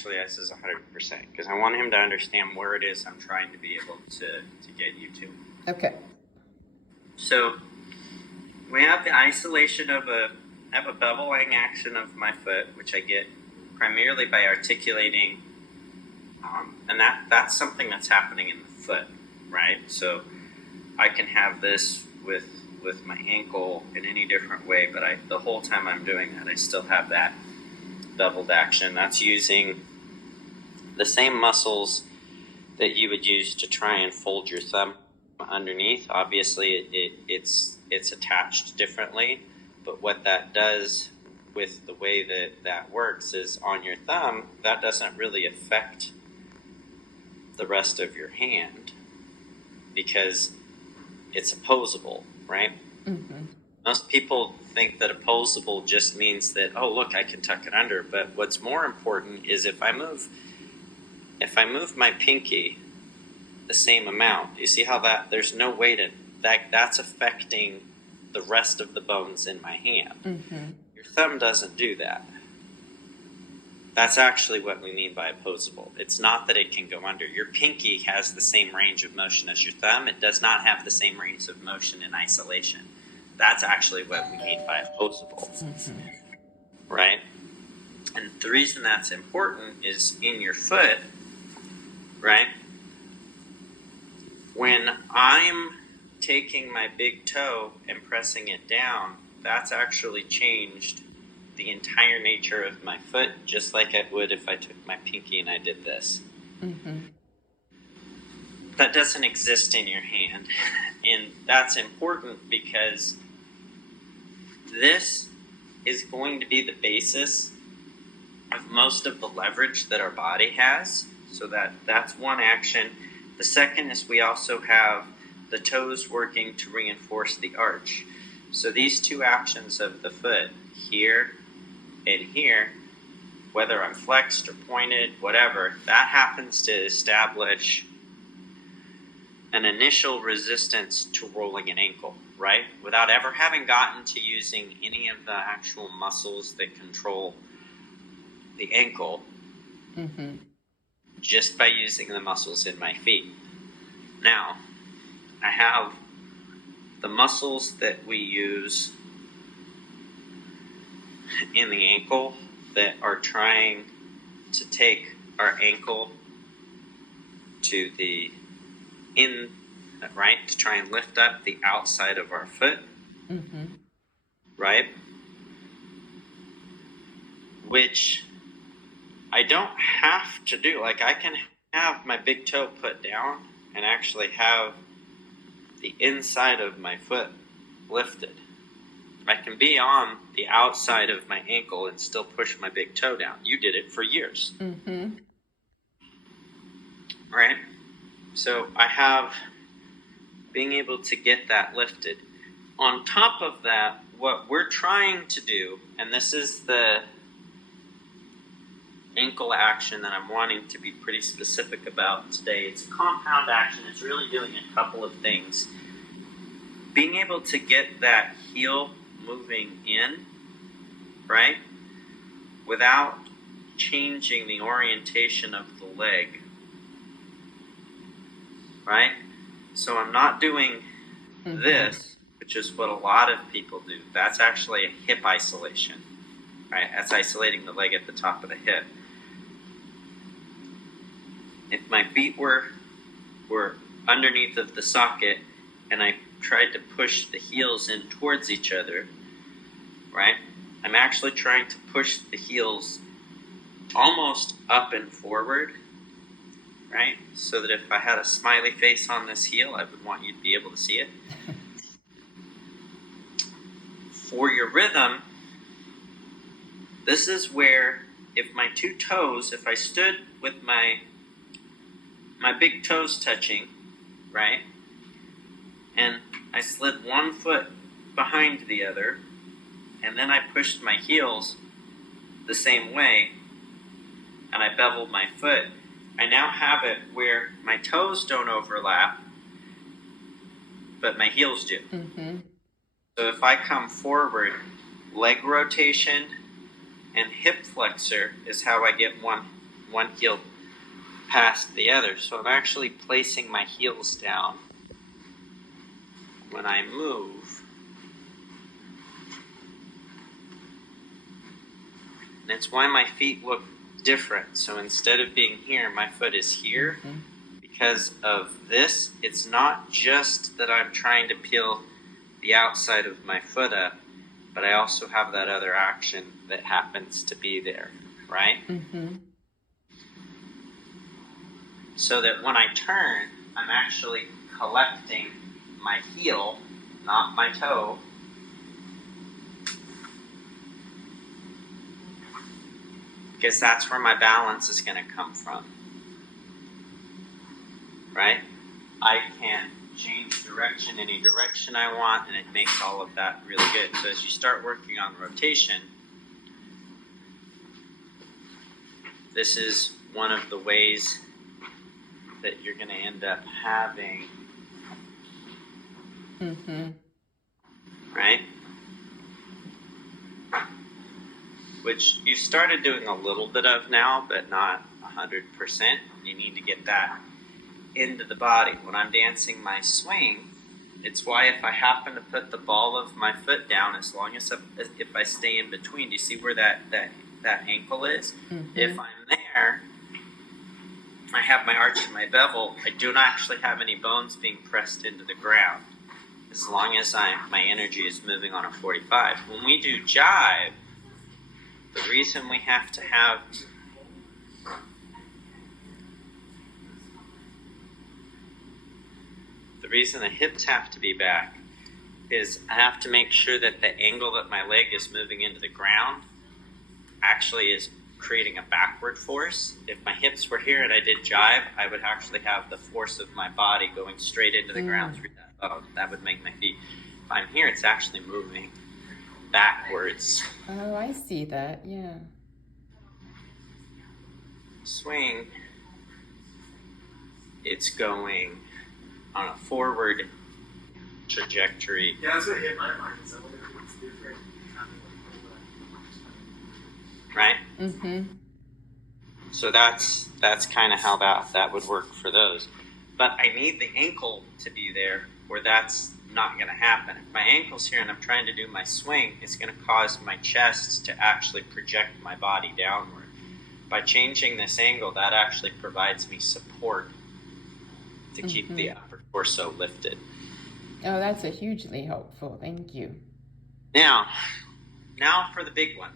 Actually, this is 100% because I want him to understand where it is I'm trying to be able to get you to. Okay. So we have the isolation of a beveling action of my foot, which I get primarily by articulating, and that's something that's happening in the foot, right? So I can have this with my ankle in any different way, but the whole time I'm doing that, I still have that beveled action. That's using the same muscles that you would use to try and fold your thumb underneath. Obviously, it's attached differently, but what that does with the way that works is on your thumb, that doesn't really affect the rest of your hand because it's opposable, right? Mm-hmm. Most people think that opposable just means that, oh, look, I can tuck it under. But what's more important is if I move my pinky the same amount, you see how there's no way that's affecting the rest of the bones in my hand. Mm-hmm. Your thumb doesn't do that. That's actually what we mean by opposable. It's not that it can go under. Your pinky has the same range of motion as your thumb. It does not have the same range of motion in isolation. That's actually what we mean by opposable, right? And the reason that's important is in your foot, right? When I'm taking my big toe and pressing it down, that's actually changed the entire nature of my foot, just like it would if I took my pinky and I did this. Mm-hmm. That doesn't exist in your hand. And that's important because this is going to be the basis of most of the leverage that our body has. So that's one action. The second is we also have the toes working to reinforce the arch. So these two actions of the foot, here and here, whether I'm flexed or pointed, whatever, that happens to establish an initial resistance to rolling an ankle, right? Without ever having gotten to using any of the actual muscles that control the ankle, Mm-hmm. just by using the muscles in my feet. Now, I have the muscles that we use in the ankle that are trying to take our ankle to the right, to try and lift up the outside of our foot, Mm-hmm. right? Which I don't have to do. Like, I can have my big toe put down and actually have the inside of my foot lifted. I can be on the outside of my ankle and still push my big toe down. You did it for years. Mm-hmm. Right? So I have being able to get that lifted. On top of that, what we're trying to do, and this is the ankle action that I'm wanting to be pretty specific about today. It's a compound action. It's really doing a couple of things. Being able to get that heel moving in, right, without changing the orientation of the leg, right? So I'm not doing this, which is what a lot of people do. That's actually a hip isolation, right? That's isolating the leg at the top of the hip. If my feet were underneath of the socket and I tried to push the heels in towards each other, right? I'm actually trying to push the heels almost up and forward, right? So that if I had a smiley face on this heel, I would want you to be able to see it. For your rhythm, this is where if my two toes, if I stood with my big toes touching, right? And I slid one foot behind the other, and then I pushed my heels the same way, and I beveled my foot. I now have it where my toes don't overlap, but my heels do. Mm-hmm. So if I come forward, leg rotation and hip flexor is how I get one one heel past the other. So I'm actually placing my heels down when I move. And it's why my feet look different. So instead of being here, my foot is here. Mm-hmm. Because of this, it's not just that I'm trying to peel the outside of my foot up, but I also have that other action that happens to be there, right? Mm-hmm. So that when I turn, I'm actually collecting my heel, not my toe, because that's where my balance is going to come from, right? I can change direction any direction I want, and it makes all of that really good. So as you start working on rotation, this is one of the ways that you're going to end up having, Mm-hmm. right? Which you started doing a little bit of now, but not 100%. You need to get that into the body. When I'm dancing my swing, it's why if I happen to put the ball of my foot down, as long as if I stay in between, do you see where that ankle is? Mm-hmm. If I'm there, I have my arch and my bevel. I do not actually have any bones being pressed into the ground, as long as my energy is moving on a 45. When we do jive, the reason we have to have the reason the hips have to be back is I have to make sure that the angle that my leg is moving into the ground actually is creating a backward force. If my hips were here and I did jive, I would actually have the force of my body going straight into the ground through that bone. That would make my feet. If I'm here, it's actually moving backwards. Oh, I see that. Yeah. Swing, it's going on a forward trajectory. Yeah, that's what hit my mind. Is that it's different. Right? Mm-hmm. So that's kind of how that would work for those. But I need the ankle to be there, or that's not going to happen. If my ankle's here and I'm trying to do my swing, it's going to cause my chest to actually project my body downward. By changing this angle, that actually provides me support to keep the upper torso lifted. Oh, that's a hugely helpful. Thank you. Now for the big one.